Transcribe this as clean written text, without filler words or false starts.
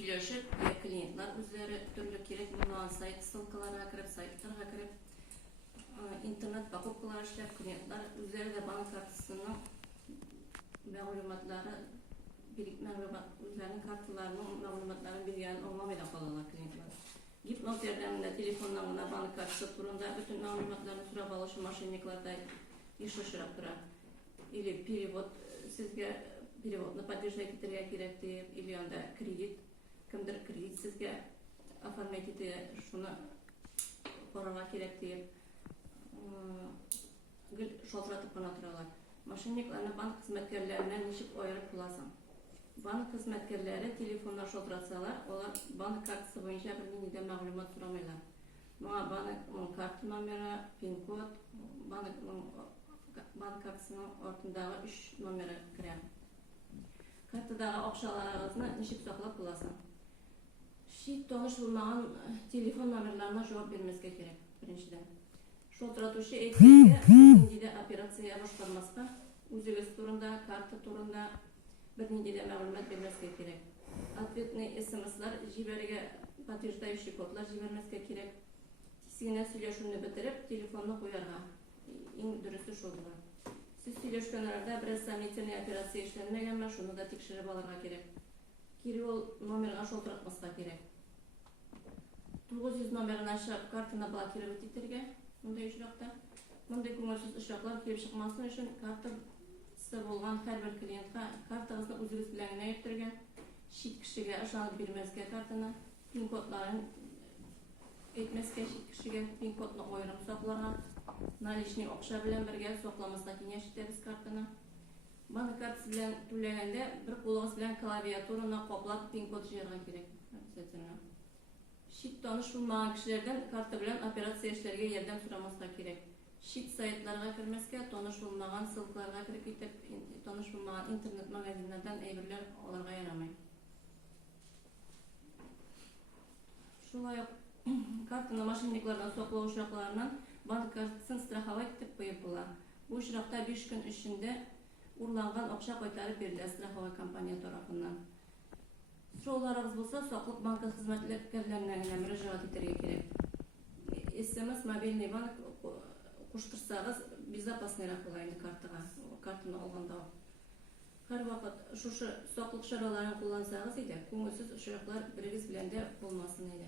süйлöşüp, klientler üzeri türlü kerek bundan sayt sılkılara kirip, saytlarga kirip, internet bakıplar işlep, klientler üzeri de bank kartısının məlumatları üzerinin kartlarının məlumatlarını bilgilerini olmamayla kalalar klientler. Gipnoz yardımıyla telefonlarına bank kartısı turunda bütün məlumatlarını sürab alışı maşinliklarda işleşirip durar. Или перевод, sizge переводны поддержать ettirge kerek deyip, или onda kredit, kimdir kredit sizge оформлять ettirge, şunu koraga kerek deyip, gül şoltratıp bana turalar. Maşinliklarını bank hizmetkerlerinden nişip oyarıp bulasın. Bank hizmetkerleri telefonlar şoltratsalar, olar bank kartısı boyunca bir nide məlumat suramaylar. Bana bank kartı numara, pin kod, bank kartısının ortundagı 3 numara kirer. Kartadagı okşalarınızı nişip saklap bulasın. Şit tanış bulmağın telefon numaralarına cevap vermesine gerek birinçiden. Şoltratuşu etkileyde bir operasyaya başlanmasına, üzülüs turunda, kartı turunda bir nide məlumat vermesine gerek. Atvetli SMS'lar jiberge подтверждающий kodlar jibermesine gerek. Sigine söyleşini bitirip telefonu koyarga. En dürüstü şoldular. Siz söyleşken arada biraz samimiyetin operasya işlenmegen ben şunu da tekşirip alırga gerek. Kiri ol numarına şoltratmasına gerek. 900 numarını aşağı kartına blokirip ettirge. Bunday işrakta. Bunday kumulsuz işraklar kelip çıkmasın için kartı bolgan her bir klientka kartınızda üzülüs bilen ettirge. Şit kişiге aşağılıp bilmezge kartına. Pin kodların etmezge şit kişiге pin kodunu oyurum saklarga. Наличный okşa bilen birge soklamasına kineşitteriz kartını. Bank kartısı bilen türlegende bir kulağız bilen klaviaturuna qoplap pin kod jiyarga gerek. Şit tanış bulmagan kişilerden kartı bilen operatsiya işlerge yerdem suramasına gerek. Şit saytlarga kirmesке, tanış bulmagan sılklarga kirip gitip, tanış bulmagan internet magazinlerden eybirler olarga yaramay. Şulay kartını maşinliklardan sokla uşaklarından bank kartısını strahava etip koyup bular. Bu uşakta 5 gün içinde urlangan okşa koytarıp verilir strahava kampanya tarafından. Sorularınız bulsa sokluq banka hizmetlerine müracaat ettirge gerek. SMS mobilniy bank kuştursağız безопасныйраак bulaydı kartını alganda. Her vakit şu sokluq şaralarini kullansağız idi, көңілсіз uşaklar birigiz bilen de bulmasın idi.